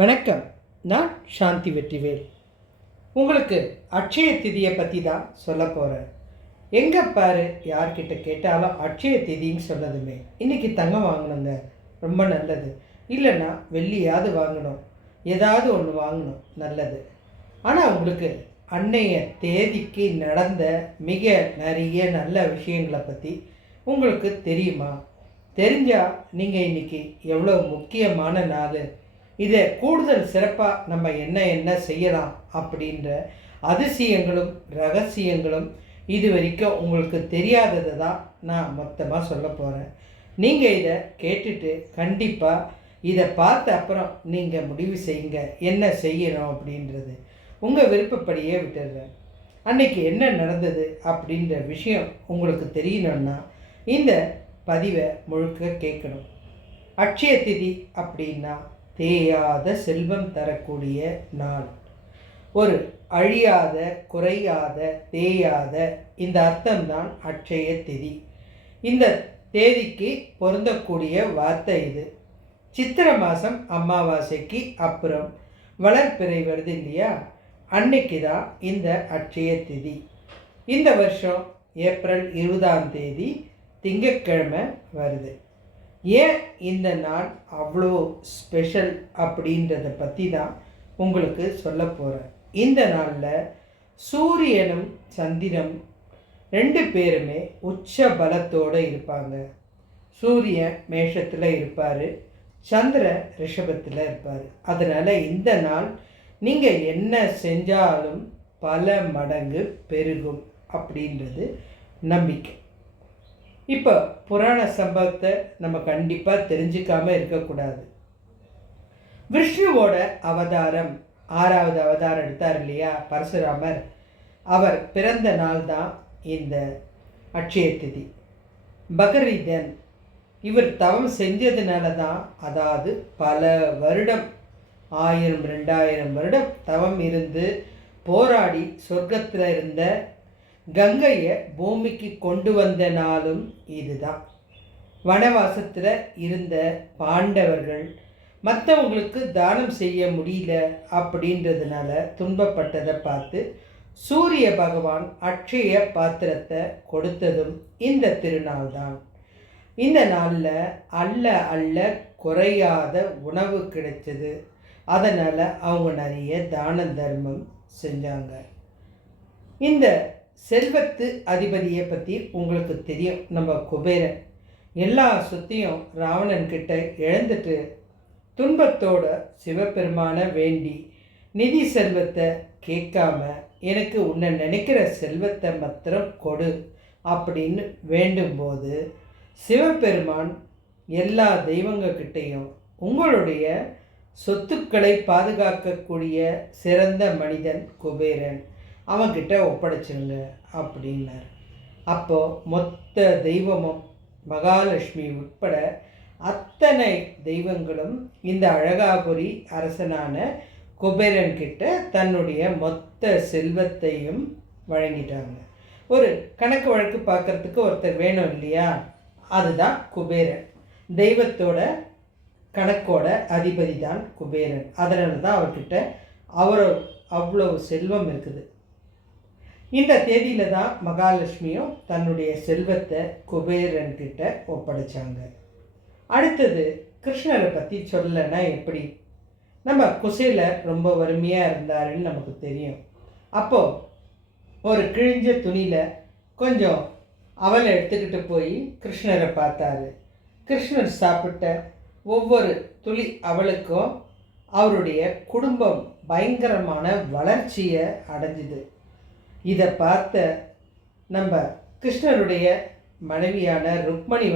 வணக்கம். நான் சாந்தி வெற்றிவேல். உங்களுக்கு அட்சய திதியை பற்றி தான் சொல்ல போகிறேன். எங்கே பாரு யார்கிட்ட கேட்டாலும் அட்சய திதின்னு சொன்னதுமே இன்றைக்கி தங்கம் வாங்கணுங்க, ரொம்ப நல்லது, இல்லைன்னா வெள்ளியாவது வாங்கணும், ஏதாவது ஒன்று வாங்கணும், நல்லது. ஆனால் உங்களுக்கு அன்னைய தேதிக்கு நடந்த மிக நிறைய நல்ல விஷயங்களை பற்றி உங்களுக்கு தெரியுமா? தெரிஞ்சால் நீங்கள் இன்றைக்கி எவ்வளோ முக்கியமான நாள், இதை கூடுதல் சிறப்பாக நம்ம என்ன செய்யலாம் அப்படின்ற அதிசயங்களும் ரகசியங்களும் இது வரைக்கும் உங்களுக்கு தெரியாததை தான் நான் மொத்தமாக சொல்ல போகிறேன். நீங்கள் இதை கேட்டுட்டு கண்டிப்பாக இதை பார்த்த அப்புறம் நீங்கள் முடிவு செய்யுங்க என்ன செய்யணும் அப்படின்றது. உங்கள் விருப்பப்படியே விட்டுடுறேன். அன்றைக்கி என்ன நடந்தது அப்படின்ற விஷயம் உங்களுக்கு தெரியணுன்னா இந்த பதிவை முழுக்க கேட்கணும். அட்சய திதி அப்படின்னா தேயாத செல்வம் தரக்கூடிய நாள், ஒரு அழியாத குறையாத தேயாத, இந்த அர்த்தம்தான் அட்சய திதி. இந்த தேதிக்கு பொருந்தக்கூடிய வார்த்தை இது. சித்திரை மாதம் அமாவாசைக்கு அப்புறம் வளர்பிறை வருது இல்லையா, அன்னைக்கு தான் இந்த அட்சய திதி. இந்த வருஷம் ஏப்ரல் 20 திங்கட்கிழமை வருது. ஏன் இந்த நாள் அவ்வளோ ஸ்பெஷல் அப்படின்றத பற்றி தான் உங்களுக்கு சொல்ல போகிறேன். இந்த நாளில் சூரியனும் சந்திரனும் 2 பேருமே உச்ச பலத்தோடு இருப்பாங்க. சூரியன் மேஷத்தில் இருப்பார், சந்திரன் ரிஷபத்தில் இருப்பார். அதனால் இந்த நாள் நீங்கள் என்ன செஞ்சாலும் பல மடங்கு பெருகும் அப்படின்றது நம்பிக்கை. இப்போ புராண சம்பவத்தை நம்ம கண்டிப்பாக தெரிஞ்சுக்காமல் இருக்கக்கூடாது. விஷ்ணுவோட அவதாரம் 6வது அவதாரம் எடுத்தார் இல்லையா பரசுராமர், அவர் பிறந்த நாள் தான் இந்த அட்சய திதி. பகரீதன் இவர் தவம் செஞ்சதுனால தான், அதாவது பல வருடம் 1000 2000 வருடம் தவம் இருந்து போராடி சொர்க்கத்தில் இருந்த கங்கையை பூமிக்கு கொண்டு வந்த நாளும் இதுதான். வனவாசத்தில் இருந்த பாண்டவர்கள் மற்றவங்களுக்கு தானம் செய்ய முடியல அப்படின்றதுனால துன்பப்பட்டதை பார்த்து சூரிய பகவான் அட்சய பாத்திரத்தை கொடுத்ததும் இந்த திருநாள் தான். இந்த நாளில் அள்ள குறையாத உணவு கிடைச்சது. அதனால் அவங்க நிறைய தான தர்மம் செஞ்சாங்க. இந்த செல்வத்து அதிபதியை பற்றி உங்களுக்கு தெரியும். நம்ம குபேரன் எல்லா சொத்தையும் ராவணன்கிட்ட இழந்துட்டு துன்பத்தோட சிவபெருமான வேண்டி நிதி செல்வத்தை கேட்காம, எனக்கு உன்னை நினைக்கிற செல்வத்தை மாத்திரம் கொடு அப்படின்னு வேண்டும்போது சிவபெருமான் எல்லா தெய்வங்கக்கிட்டையும் உங்களுடைய சொத்துக்களை பாதுகாக்கக்கூடிய சிறந்த மனிதன் குபேரன், அவன்கிட்ட ஒப்படைச்சிருங்க அப்படின்னார். அப்போது மொத்த தெய்வமும் மகாலட்சுமி உட்பட அத்தனை தெய்வங்களும் இந்த அழகாபுரி அரசனான குபேரன்கிட்ட தன்னுடைய மொத்த செல்வத்தையும் வழங்கிட்டாங்க. ஒரு கணக்கு வழக்கு பார்க்குறதுக்கு ஒருத்தர் வேணும் இல்லையா, அதுதான் குபேரன். தெய்வத்தோட கணக்கோட அதிபதி தான் குபேரன். அதனால தான் அவர்கிட்ட அவ்வளோ செல்வம் இருக்குது. இந்த தேதியில் தான் மகாலட்சுமியும் தன்னுடைய செல்வத்தை குபேரன்கிட்ட ஒப்படைச்சாங்க. அடுத்தது கிருஷ்ணரை பற்றி சொல்லலைன்னா எப்படி? நம்ம குசேலர் ரொம்ப வறுமையாக இருந்தாருன்னு நமக்கு தெரியும். அப்போது ஒரு கிழிஞ்ச துணியில் கொஞ்சம் அவலை எடுத்துக்கிட்டு போய் கிருஷ்ணரை பார்த்தாரு. கிருஷ்ணர் சாப்பிட்ட ஒவ்வொரு துளி அவளுக்கும் அவருடைய குடும்பம் பயங்கரமான வளர்ச்சியை அடைஞ்சிது. இதை பார்த்த நம்ம கிருஷ்ணருடைய மனைவியான ருக்மணி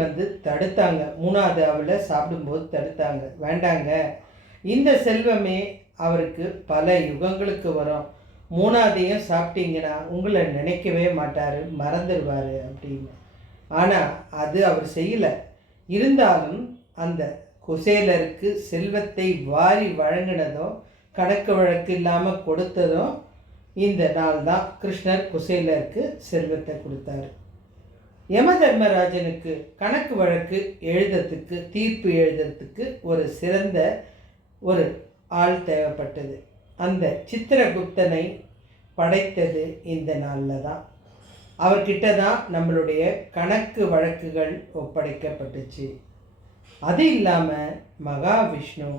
தடுத்தாங்க. 3வது அவளை சாப்பிடும்போது தடுத்தாங்க. வேண்டாங்க, இந்த செல்வமே அவருக்கு பல யுகங்களுக்கு வரும், 3வதையும் சாப்பிட்டீங்கன்னா உங்களை நினைக்கவே மாட்டார், மறந்துடுவார் அப்படின்னு. ஆனால் அது அவர் செய்யலை. இருந்தாலும் அந்த குசேலருக்கு செல்வத்தை வாரி வழங்கினதும் கணக்கு வழக்கு இல்லாமல் கொடுத்ததும் இந்த நாள் தான். கிருஷ்ணர் குசேலருக்கு செல்வத்தை கொடுத்தாரு. யம தர்மராஜனுக்கு கணக்கு வழக்கு எழுதுறதுக்கு, தீர்ப்பு எழுதுறதுக்கு ஒரு சிறந்த ஒரு ஆள் தேவைப்பட்டது. அந்த சித்திரகுப்தனை படைத்தது இந்த நாளில் தான். அவர்கிட்ட தான் நம்மளுடைய கணக்கு வழக்குகள் ஒப்படைக்கப்பட்டுச்சு. அது இல்லாமல் மகாவிஷ்ணு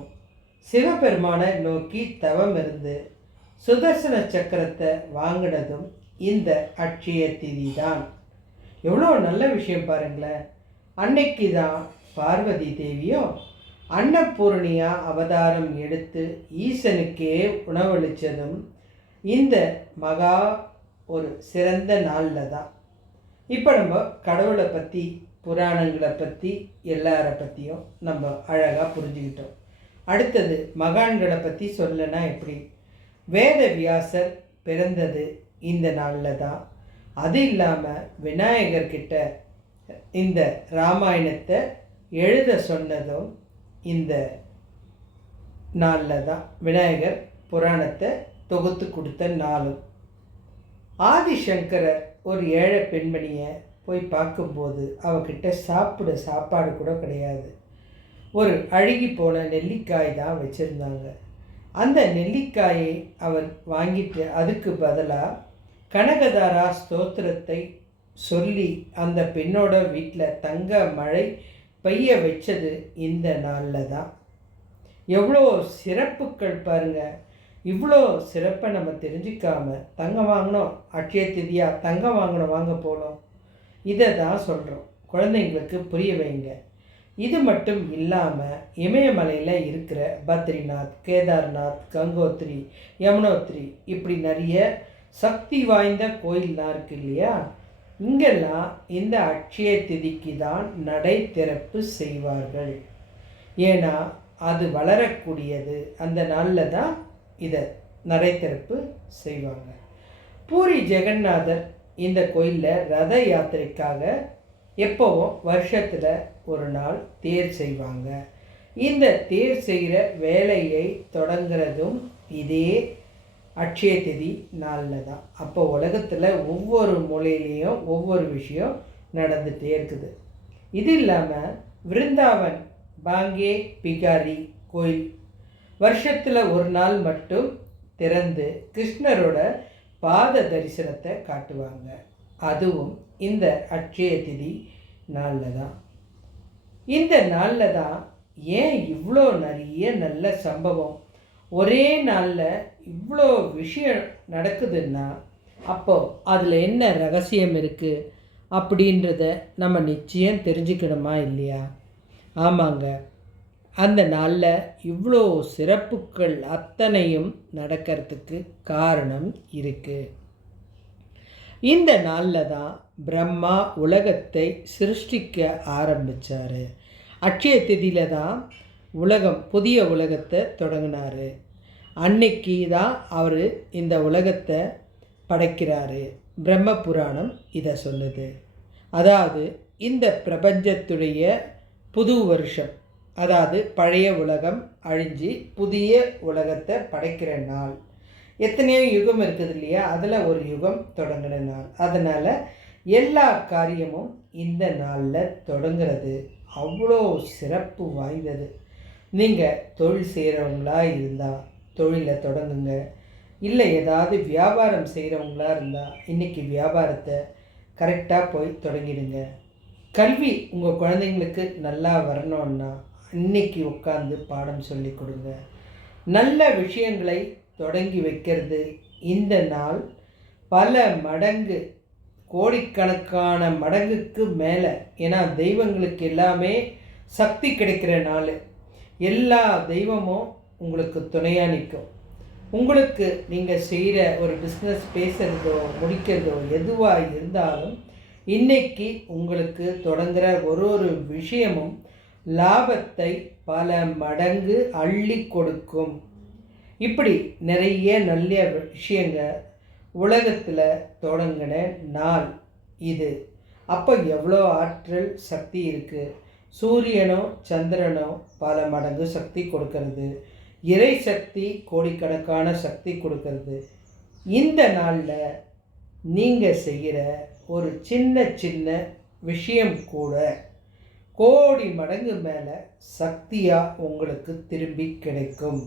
சிவபெருமானை நோக்கி தவம் இருந்து சுதர்சன சக்கரத்தை வாங்கினதும் இந்த அட்சய திதி தான். எவ்வளோ நல்ல விஷயம் பாருங்களேன். அன்னைக்கு தான் பார்வதி தேவியும் அன்னபூர்ணியா அவதாரம் எடுத்து ஈசனுக்கே உணவளித்ததும் இந்த மகா ஒரு சிறந்த நாளில் தான். இப்போ நம்ம கடவுளை பற்றி, புராணங்களை பற்றி, எல்லாரை பற்றியும் நம்ம அழகாக புரிஞ்சுக்கிட்டோம். அடுத்தது மகான்களை பற்றி சொல்லனா எப்படி? வேதவியாசர் பிறந்தது இந்த நாளில் தான். அது இல்லாமல் விநாயகர்கிட்ட இந்த ராமாயணத்தை எழுத சொன்னதும் இந்த நாளில் தான். விநாயகர் புராணத்தை தொகுத்து கொடுத்த நாளும். ஆதிசங்கரர் ஒரு ஏழை பெண்மணியை போய் பார்க்கும்போது அவகிட்ட சாப்பாடு கூட கிடையாது. ஒரு அழுகி போன நெல்லிக்காய் தான் வச்சுருந்தாங்க. அந்த நெல்லிக்காயை அவர் வாங்கிட்டு அதுக்கு பதிலாக கனகதாரா ஸ்தோத்திரத்தை சொல்லி அந்த பெண்ணோட வீட்டில் தங்க மழை பெய்ய வச்சது இந்த நாளில் தான். எவ்வளோ சிறப்புகள் பாருங்கள். இவ்வளோ சிறப்பை நம்ம தெரிஞ்சிக்காம தங்கம் வாங்கினோம், அட்சய திதியாக தங்கம் வாங்கணும், வாங்க போனோம், இதை தான் சொல்கிறோம். குழந்தைங்களுக்கு புரிய வைங்க. இது மட்டும் இல்லாமல் இமயமலையில் இருக்கிற பத்ரிநாத், கேதார்நாத், கங்கோத்ரி, யமுனோத்ரி இப்படி நிறைய சக்தி வாய்ந்த கோயில்லாம் இருக்கு இல்லையா? இங்கெல்லாம் இந்த அட்சய திதிக்கு தான் நடை திறப்பு செய்வார்கள். ஏன்னா அது வளரக்கூடியது. அந்த நாளில் தான் இதை நடை திறப்பு செய்வாங்க. பூரி ஜெகநாதர் இந்த கோயிலில் ரத யாத்திரைக்காக எப்போவும் வருஷத்தில் ஒரு நாள் தேர் செய்வாங்க. இந்த தேர் செய்கிற வேலையை தொடங்குறதும் இதே அட்சய திதி நாளில் தான். அப்போ உலகத்தில் ஒவ்வொரு மூலையிலையும் ஒவ்வொரு விஷயம் நடந்துகிட்டே இருக்குது. இது இல்லாமல் விருந்தாவன் பாங்கே பிகாரி கோயில் வருஷத்தில் ஒரு நாள் மட்டும் திறந்து கிருஷ்ணரோட பாத தரிசனத்தை காட்டுவாங்க. அதுவும் இந்த அட்சய திதி நாளில் தான். இந்த நாளில் தான் ஏன் இவ்வளோ நிறைய நல்ல சம்பவம் ஒரே நாளில் இவ்வளோ விஷயம் நடக்குதுன்னா, அப்போது அதில் என்ன ரகசியம் இருக்குது அப்படின்றத நம்ம நிச்சயம் தெரிஞ்சுக்கணுமா இல்லையா? ஆமாங்க, அந்த நாளில் இவ்வளோ சிறப்புகள் அத்தனையும் நடக்கிறதுக்கு காரணம் இருக்குது. இந்த நாளில் தான் பிரம்மா உலகத்தை சிருஷ்டிக்க ஆரம்பித்தார். அட்சய திதியில் தான் புதிய உலகத்தை தொடங்கினார். அன்னைக்கு தான் அவர் இந்த உலகத்தை படைக்கிறாரு. பிரம்ம புராணம் இதை சொல்லுது. அதாவது இந்த பிரபஞ்சத்துடைய புது வருஷம், அதாவது பழைய உலகம் அழிஞ்சு புதிய உலகத்தை படைக்கிற நாள். எத்தனையோ யுகம் இருக்குது இல்லையா? அதில் ஒரு யுகம் தொடங்கின நாள். அதனால் எல்லா காரியமும் இந்த நாளில் தொடங்கிறது அவ்வளோ சிறப்பு வாய்ந்தது. நீங்கள் தொழில் செய்கிறவங்களா இருந்தால் தொழிலை தொடங்குங்க. இல்லை ஏதாவது வியாபாரம் செய்கிறவங்களா இருந்தால் இன்றைக்கி வியாபாரத்தை கரெக்டாக போய் தொடங்கிடுங்க. கல்வி உங்கள் குழந்தைங்களுக்கு நல்லா வரணுன்னா இன்றைக்கி உட்காந்து பாடம் சொல்லி கொடுங்க. நல்ல விஷயங்களை தொடங்கி வைக்கிறது இந்த நாள் பல மடங்கு, கோடிக்கணக்கான மடங்குக்கு மேலே. ஏன்னா தெய்வங்களுக்கு எல்லாமே சக்தி கிடைக்கிற நாள். எல்லா தெய்வமும் உங்களுக்கு துணையாக நிற்கும். உங்களுக்கு நீங்கள் செய்கிற ஒரு பிஸ்னஸ், பேசுகிறதோ முடிக்கிறதோ எதுவாக இருந்தாலும் இன்றைக்கி உங்களுக்கு தொடங்குகிற ஒரு விஷயமும் லாபத்தை பல மடங்கு அள்ளி கொடுக்கும். இப்படி நிறைய நல்ல விஷயங்கள் உலகத்தில் தொடங்கின நாள் இது. அப்போ எவ்வளோ ஆற்றல் சக்தி இருக்குது. சூரியனோ சந்திரனோ பல மடங்கு சக்தி கொடுக்கறது, இறை சக்தி கோடிக்கணக்கான சக்தி கொடுக்கறது. இந்த நாளில் நீங்கள் செய்கிற ஒரு சின்ன சின்ன விஷயம் கூட கோடி மடங்கு மேலே சக்தியாக உங்களுக்கு திரும்பி கிடைக்கும்.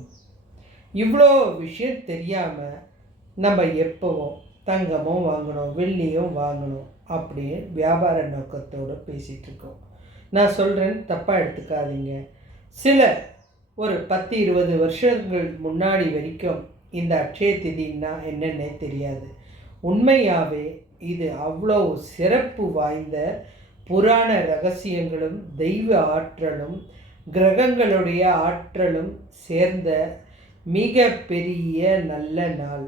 இவ்வளோ விஷயம் தெரியாமல் நம்ம எப்போவும் தங்கமும் வாங்கணும், வெள்ளியும் வாங்கணும் அப்படின்னு வியாபார நோக்கத்தோடு பேசிகிட்ருக்கோம். நான் சொல்கிறேன், தப்பாக எடுத்துக்காதீங்க. சில ஒரு 10-20 வருஷங்கள் முன்னாடி வரைக்கும் இந்த அட்சய திதின்னா என்னன்னே தெரியாது. உண்மையாகவே இது அவ்வளோ சிறப்பு வாய்ந்த புராண ரகசியங்களும் தெய்வ ஆற்றலும் கிரகங்களுடைய ஆற்றலும் சேர்ந்த மிக பெரிய நல்ல நாள்.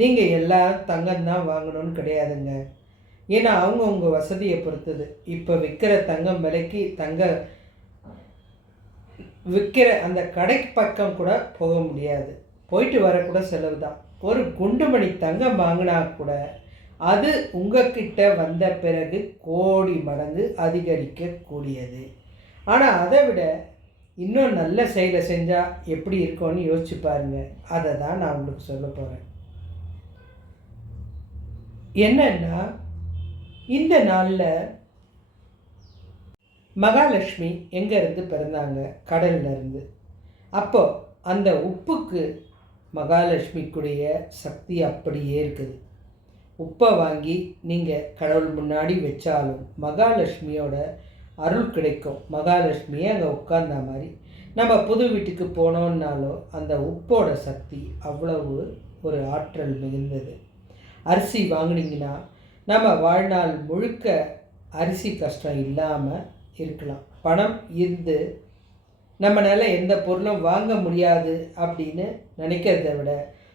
நீங்கள் எல்லாரும் தங்கம்தான் வாங்கணும்னு கிடையாதுங்க. ஏன்னா அவங்கவுங்க வசதியை பொறுத்தது. இப்போ விற்கிற தங்கம் விலைக்கு விற்கிற அந்த கடை பக்கம் கூட போக முடியாது. போயிட்டு வரக்கூட செலவு தான். ஒரு குண்டுமணி தங்கம் வாங்கினா கூட அது உங்ககிட்ட வந்த பிறகு கோடி மடங்கு அதிகரிக்கக்கூடியது. ஆனால் அதை விட இன்னும் நல்ல செயலை செஞ்சால் எப்படி இருக்கும்னு யோசிச்சு பாருங்கள். அதை தான் நான் உங்களுக்கு சொல்ல போகிறேன். என்னன்னா, இந்த நாளில் மகாலட்சுமி எங்கேருந்து பிறந்தாங்க? கடல்லேருந்து. அப்போது அந்த உப்புக்கு மகாலட்சுமிக்குடைய சக்தி அப்படியே இருக்குது. உப்பை வாங்கி நீங்கள் கடவுள் முன்னாடி வச்சாலும் மகாலட்சுமியோட அருள் கிடைக்கும். மகாலட்சுமியை அங்கே உட்கார்ந்த மாதிரி. நம்ம புது வீட்டுக்கு போனோன்னாலும் அந்த உப்போட சக்தி அவ்வளவு ஒரு ஆற்றல் மிகுந்தது. அரிசி வாங்கினீங்கன்னா நம்ம வாழ்நாள் முழுக்க அரிசி கஷ்டம் இல்லாமல் இருக்கலாம். பணம் இருந்து நம்மளால் எந்த பொருளும் வாங்க முடியாது அப்படின்னு நினைக்கிறத விட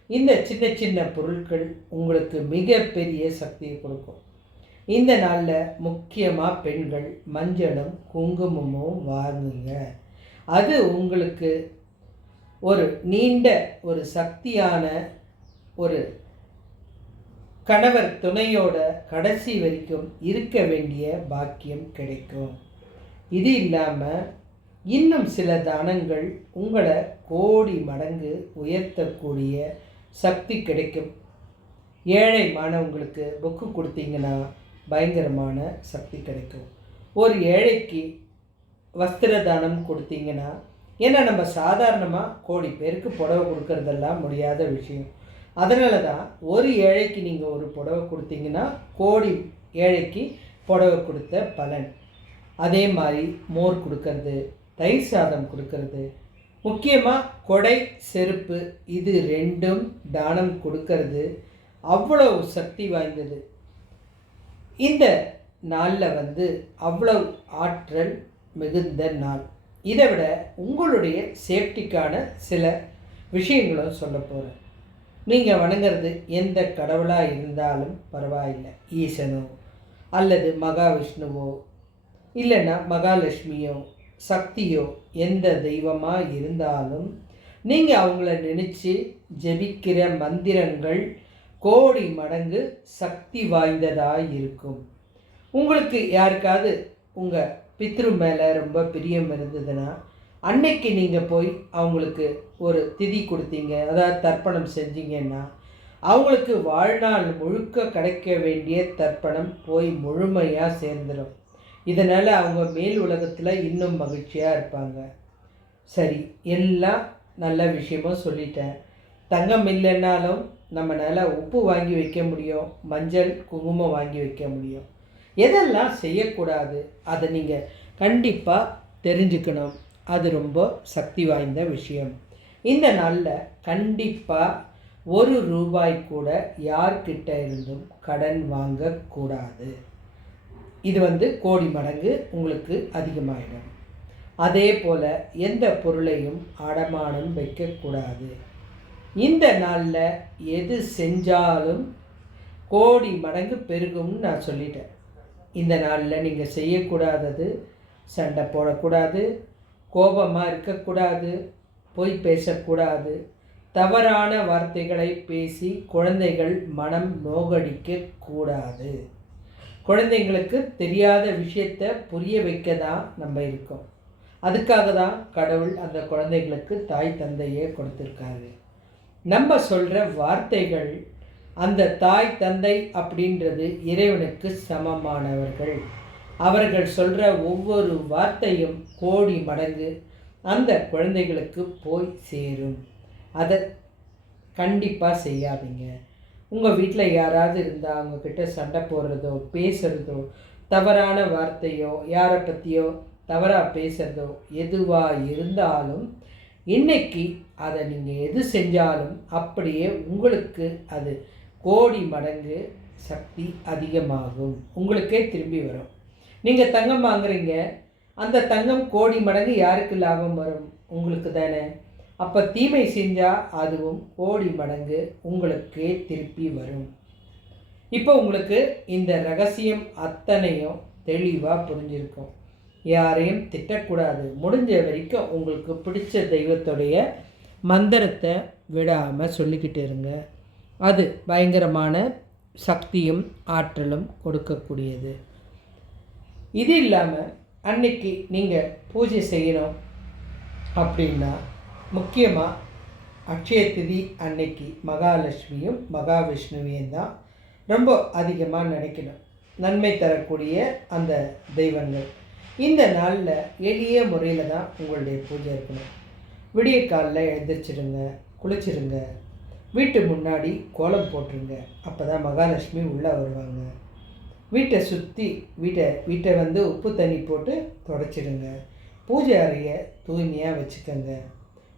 இந்த சின்ன சின்ன பொருட்கள் உங்களுக்கு மிகப்பெரிய சக்தியை கொடுக்கும். இந்த நாளில் முக்கியமாக பெண்கள் மஞ்சளும் குங்குமமும் வாங்குங்க. அது உங்களுக்கு ஒரு நீண்ட ஒரு சக்தியான ஒரு கணவர் துணையோட கடைசி வரைக்கும் இருக்க வேண்டிய பாக்கியம் கிடைக்கும். இது இல்லாமல் இன்னும் சில தானங்கள் உங்களை கோடி மடங்கு உயர்த்தக்கூடிய சக்தி கிடைக்கும். ஏழை மாணவங்களுக்கு புக்கு கொடுத்தீங்கன்னா பயங்கரமான சக்தி கிடைக்கும். ஒரு ஏழைக்கு வஸ்திர தானம் கொடுத்தீங்கன்னா, ஏன்னா நம்ம சாதாரணமாக கோடி பேருக்கு புடவை கொடுக்கறதெல்லாம் முடியாத விஷயம். அதனால தான் ஒரு ஏழைக்கு நீங்கள் ஒரு புடவை கொடுத்தீங்கன்னா கோடி ஏழைக்கு புடவை கொடுத்த பலன். அதே மாதிரி மோர் கொடுக்கறது, தயிர் சாதம் கொடுக்கறது, முக்கியமாக கொடை செருப்பு, இது ரெண்டும் தானம் கொடுக்கறது அவ்வளவு சக்தி வாய்ந்தது. இந்த நாளில் அவ்வளவு ஆற்றல் மிகுந்த நாள். இதை விட உங்களுடைய சேஃப்டிக்கான சில விஷயங்களும் சொல்ல போகிறேன். நீங்கள் வணங்குறது எந்த கடவுளாக இருந்தாலும் பரவாயில்லை, ஈசனோ அல்லது மகாவிஷ்ணுவோ இல்லைன்னா மகாலட்சுமியோ சக்தியோ எந்த தெய்வமாக இருந்தாலும் நீங்கள் அவங்கள நினச்சி ஜெபிக்கிற மந்திரங்கள் கோடி மடங்கு சக்தி வாய்ந்ததாக இருக்கும். உங்களுக்கு யாருக்காவது உங்கள் பித்ரு மேலே ரொம்ப பிரியம் இருந்ததுன்னா அன்னைக்கு நீங்கள் போய் அவங்களுக்கு ஒரு திதி கொடுத்தீங்க, அதாவது தர்ப்பணம் செஞ்சீங்கன்னா அவங்களுக்கு வாழ்நாள் முழுக்க கிடைக்க வேண்டிய தர்ப்பணம் போய் முழுமையாக சேர்ந்துடும். இதனால் அவங்க மேல் உலகத்தில் இன்னும் மகிழ்ச்சியாக இருப்பாங்க. சரி, எல்லாம் நல்ல விஷயமும் சொல்லிட்டேன். தங்கம் இல்லைன்னாலும் நம்மளால் உப்பு வாங்கி வைக்க முடியும், மஞ்சள் குங்குமம் வாங்கி வைக்க முடியும். எதெல்லாம் செய்யக்கூடாது அதை நீங்கள் கண்டிப்பாக தெரிஞ்சுக்கணும். அது ரொம்ப சக்தி வாய்ந்த விஷயம். இந்த நாளில் கண்டிப்பாக ₹1 கூட யார்கிட்ட இருந்தும் கடன் வாங்கக்கூடாது. இது கோடி மடங்கு உங்களுக்கு அதிகமாகிடும். அதே போல் எந்த பொருளையும் அடமானம் வைக்கக்கூடாது. இந்த நாளில் எது செஞ்சாலும் கோடி மடங்கு பெருகும்னு நான் சொல்லிட்டேன். இந்த நாளில் நீங்கள் செய்யக்கூடாதது சண்டை போடக்கூடாது, கோபமாக இருக்கக்கூடாது, பொய் பேசக்கூடாது, தவறான வார்த்தைகளை பேசி குழந்தைகள் மனம் நோகடிக்கக்கூடாது. குழந்தைங்களுக்கு தெரியாத விஷயத்தை புரிய வைக்க தான் நம்ம இருக்கோம். அதுக்காக தான் கடவுள் அந்த குழந்தைகளுக்கு தாய் தந்தையே கொடுத்துருக்காரு. நம்ம சொல்கிற வார்த்தைகள், அந்த தாய் தந்தை அப்படின்றது இறைவனுக்கு சமமானவர்கள். அவர்கள் சொல்கிற ஒவ்வொரு வார்த்தையும் கோடி மடங்கு அந்த குழந்தைகளுக்கு போய் சேரும். அதை கண்டிப்பாக செய்யாதீங்க. உங்கள் வீட்டில் யாராவது இருந்தால் அவங்கக்கிட்ட சண்டை போடுறதோ பேசுகிறதோ தவறான வார்த்தையோ யாரை பற்றியோ தவறாக பேசுகிறதோ எதுவாக இருந்தாலும் இன்றைக்கி அதை நீங்கள் எது செஞ்சாலும் அப்படியே உங்களுக்கு அது கோடி மடங்கு சக்தி அதிகமாகும், உங்களுக்கே திரும்பி வரும். நீங்கள் தங்கம் வாங்குறீங்க, அந்த தங்கம் கோடி மடங்கு யாருக்கு லாபம் வரும்? உங்களுக்கு தானே. அப்போ தீமை செஞ்சால் அதுவும் கோடி மடங்கு உங்களுக்கே திருப்பி வரும். இப்போ உங்களுக்கு இந்த ரகசியம் அத்தனையும் தெளிவாக புரிஞ்சிருக்கும். யாரையும் திட்டக்கூடாது. முடிஞ்ச வரைக்கும் உங்களுக்கு பிடிச்ச தெய்வத்துடைய மந்திரத்தை விடாமல் சொல்லிக்கிட்டு இருங்க. அது பயங்கரமான சக்தியும் ஆற்றலும் கொடுக்கக்கூடியது. இது இல்லாமல் அன்னைக்கு நீங்கள் பூஜை செய்யணும் அப்படின்னா முக்கியமாக அக்ஷய திதி அன்னைக்கு மகாலட்சுமியும் மகாவிஷ்ணுவையும் தான் ரொம்ப அதிகமாக நினைக்கணும். நன்மை தரக்கூடிய அந்த தெய்வங்கள். இந்த நாளில் எளிய முறையில் தான் உங்களுடைய பூஜை இருக்கணும். விடிய காலில் எழுந்திரிச்சிடுங்க, குளிச்சிடுங்க, வீட்டு முன்னாடி கோலம் போட்டுருங்க. அப்போ தான் மகாலட்சுமி உள்ளே வருவாங்க. வீட்டை சுற்றி வீட்டை உப்பு தண்ணி போட்டு தொடச்சிடுங்க. பூஜை அறையை தூய்மையாக வச்சுக்கோங்க.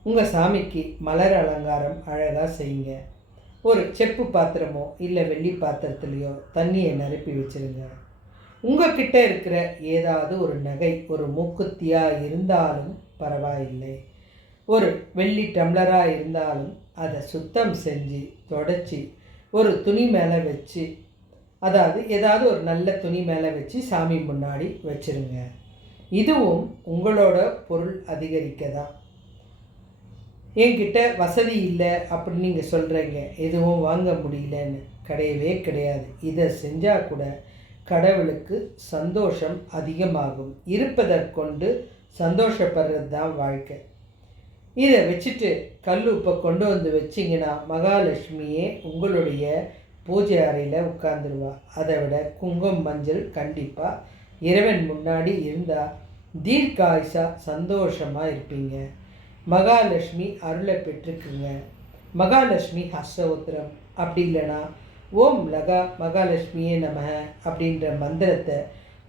உங்கள் சாமிக்கு மலர் அலங்காரம் அழகாக செய்யுங்க. ஒரு செப்பு பாத்திரமோ இல்லை வெள்ளி பாத்திரத்துலேயோ தண்ணியை நிரப்பி வச்சுருங்க. உங்கள்கிட்ட இருக்கிற ஏதாவது ஒரு நகை, ஒரு மூக்குத்தியாக இருந்தாலும் பரவாயில்லை, ஒரு வெள்ளி டம்ளராக இருந்தாலும் அதை சுத்தம் செஞ்சு தொடச்சி ஒரு துணி மேலே வச்சு, அதாவது ஏதாவது ஒரு நல்ல துணி மேலே வச்சு சாமி முன்னாடி வச்சுருங்க. இதுவும் உங்களோட பொருள் அதிகரிக்க தான். என்கிட்ட வசதி இல்லை அப்படின்னு நீங்கள் சொல்கிறீங்க, எதுவும் வாங்க முடியலன்னு. கிடையவே கிடையாது. இதை செஞ்சால் கூட கடவுளுக்கு சந்தோஷம் அதிகமாகும். இருப்பதற்கொண்டு சந்தோஷப்படுறது தான் வாழ்க்கை. இதை வச்சுட்டு கல் உப்பை கொண்டு வந்து வச்சிங்கன்னா மகாலட்சுமியே உங்களுடைய பூஜை அறையில் உட்காந்துருவா. அதை விட குங்குமம் மஞ்சள் கண்டிப்பாக இறைவன் முன்னாடி இருந்தால் தீர்க்காயுசாக சந்தோஷமாக இருப்பீங்க. மகாலட்சுமி அருளை பெற்றுக்குங்க. மகாலட்சுமி ஹஸ்தோத்திரம் அப்படி இல்லைனா ஓம் மகாலட்சுமியே நமக அப்படின்ற மந்திரத்தை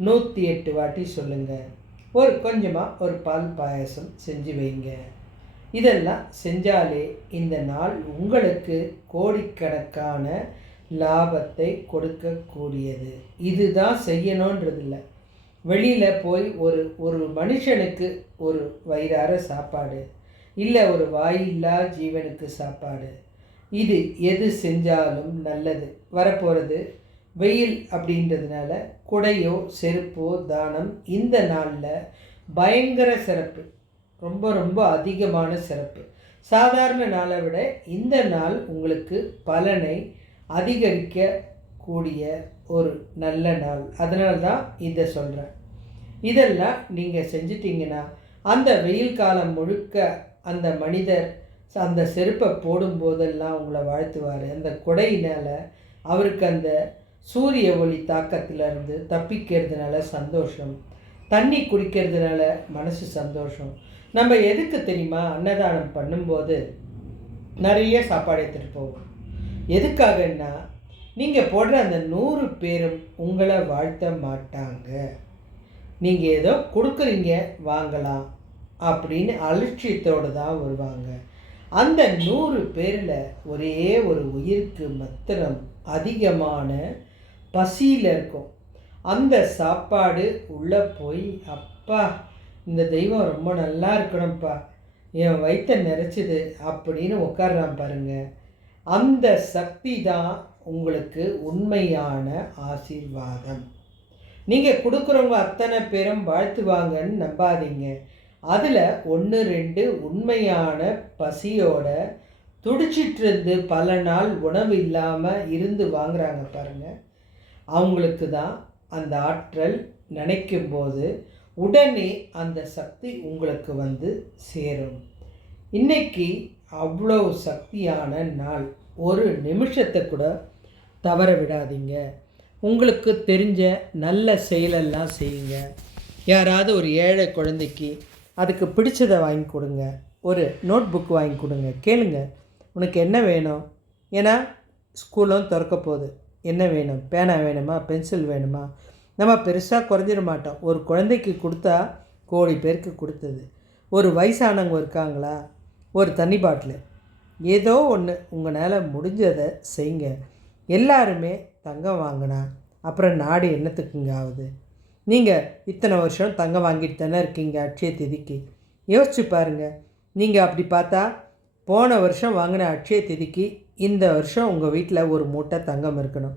108 வாட்டி சொல்லுங்கள். கொஞ்சமாக ஒரு பால் பாயசம் செஞ்சு வைங்க. இதெல்லாம் செஞ்சாலே இந்த நாள் உங்களுக்கு கோடிக்கணக்கான லாபத்தை கொடுக்கக்கூடியது. இதுதான் செய்யணுன்றதில்லை. வெளியில் போய் ஒரு மனுஷனுக்கு ஒரு வயிறார சாப்பாடு, இல்லை ஒரு வாயில்லா ஜீவனுக்கு சாப்பாடு, இது எது செஞ்சாலும் நல்லது. வரப்போகிறது வெயில் அப்படின்றதுனால குடையோ செருப்போ தானம் இந்த நாளில் பயங்கர சிறப்பு, ரொம்ப ரொம்ப அதிகமான சிறப்பு. சாதாரண நாளை விட இந்த நாள் உங்களுக்கு பலனை அதிகரிக்கக்கூடிய ஒரு நல்ல நாள். அதனால தான் இதை சொல்கிறேன். இதெல்லாம் நீங்கள் செஞ்சிட்டிங்கன்னா அந்த வெயில் காலம் முழுக்க அந்த மனிதர் அந்த செருப்பை போடும்போதெல்லாம் உங்களை வாழ்த்துவார். அந்த குடையினால் அவருக்கு அந்த சூரிய ஒளி தாக்கத்திலேருந்து தப்பிக்கிறதுனால சந்தோஷம், தண்ணி குடிக்கிறதுனால மனசு சந்தோஷம். நம்ம எதுக்கு தெரியுமா அன்னதானம் பண்ணும்போது நிறைய சாப்பாடு எடுத்துகிட்டு போவோம். எதுக்காகன்னா நீங்கள் போடுற அந்த 100 பேரும் உங்களை வாழ்த்த மாட்டாங்க. நீங்கள் ஏதோ கொடுக்குறீங்க வாங்கலாம் அப்படின்னு அலட்சியத்தோடு தான் வருவாங்க. அந்த 100 பேரில் ஒரே ஒரு உயிருக்கு மாத்திரம் அதிகமான பசியில் இருக்கும். அந்த சாப்பாடு உள்ளே போய் அப்பா இந்த தெய்வம் ரொம்ப நல்லா இருக்கணும்ப்பா, என் வயிற்றை நிறைச்சிது அப்படின்னு உட்கார்றான் பாருங்கள். அந்த சக்தி தான் உங்களுக்கு உண்மையான ஆசீர்வாதம். நீங்கள் கொடுக்குறவங்க அத்தனை பேரும் வாழ்த்துவாங்கன்னு நம்பாதீங்க. அதில் 1-2 உண்மையான பசியோட துடிச்சிட்ருந்து பல நாள் உணவு இல்லாமல் இருந்து வாங்குறாங்க பாருங்கள். அவங்களுக்கு தான் அந்த ஆற்றல் நினைக்கும்போது உடனே அந்த சக்தி உங்களுக்கு வந்து சேரும். இன்றைக்கி அவ்வளோ சக்தியான நாள். ஒரு நிமிஷத்தை கூட தவற விடாதீங்க. உங்களுக்கு தெரிஞ்ச நல்ல செயலெல்லாம் செய்யுங்க. யாராவது ஒரு ஏழை குழந்தைக்கு அதுக்கு பிடிச்சதை வாங்கி கொடுங்க. ஒரு நோட் புக் வாங்கி கொடுங்க. கேளுங்க. உனக்கு என்ன வேணும்? ஏன்னா ஸ்கூலும் திறக்க போகுது. என்ன வேணும்? பேனா வேணுமா? பென்சில் வேணுமா? நம்ம பெருசாக குறைஞ்சிட மாட்டோம். ஒரு குழந்தைக்கு கொடுத்தா கோடி பேருக்கு கொடுத்தது. ஒரு வயசானவங்க இருக்காங்களா? ஒரு தண்ணி பாட்டிலு, ஏதோ ஒன்று உங்களால் முடிஞ்சதை செய்யுங்க. எல்லாருமே தங்கம் வாங்கினா அப்புறம் நாடு என்னத்துக்குங்க ஆகுது? நீங்கள் இத்தனை வருஷம் தங்கம் வாங்கிட்டு தானே இருக்கீங்க அட்சய திதிக்கு. யோசிச்சு பாருங்கள். நீங்கள் அப்படி பார்த்தா போன வருஷம் வாங்கின அட்சய திதிக்கு இந்த வருஷம் உங்கள் வீட்டில் ஒரு மூட்டை தங்கம் இருக்கணும்.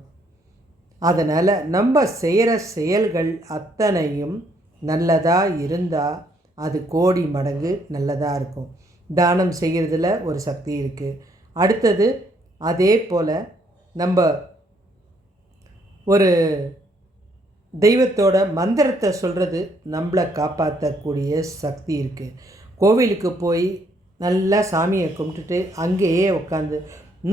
அதனால் நம்ம செய்கிற செயல்கள் அத்தனையும் நல்லதாக இருந்தால் அது கோடி மடங்கு நல்லதாக இருக்கும். தானம் செய்கிறதுல ஒரு சக்தி இருக்குது. அடுத்தது அதே போல் நம்ம ஒரு தெய்வத்தோட மந்திரத்தை சொல்கிறது நம்மளை காப்பாற்றக்கூடிய சக்தி இருக்குது. கோவிலுக்கு போய் நல்லா சாமியை கும்பிட்டுட்டு அங்கேயே உட்காந்து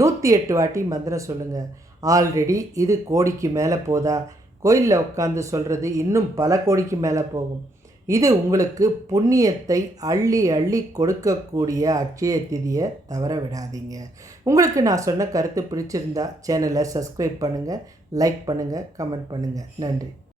108 வாட்டி மந்திரம் சொல்லுங்கள். ஆல்ரெடி இது கோடிக்கு மேலே போதா? கோயிலில் உட்காந்து சொல்கிறது இன்னும் பல கோடிக்கு மேலே போகும். இது உங்களுக்கு புண்ணியத்தை அள்ளி அள்ளி கொடுக்கக்கூடிய அட்சய திதியை தவற விடாதீங்க. உங்களுக்கு நான் சொன்ன கருத்து பிடிச்சிருந்தா சேனலை சப்ஸ்கிரைப் பண்ணுங்கள், லைக் பண்ணுங்கள், கமெண்ட் பண்ணுங்கள். நன்றி.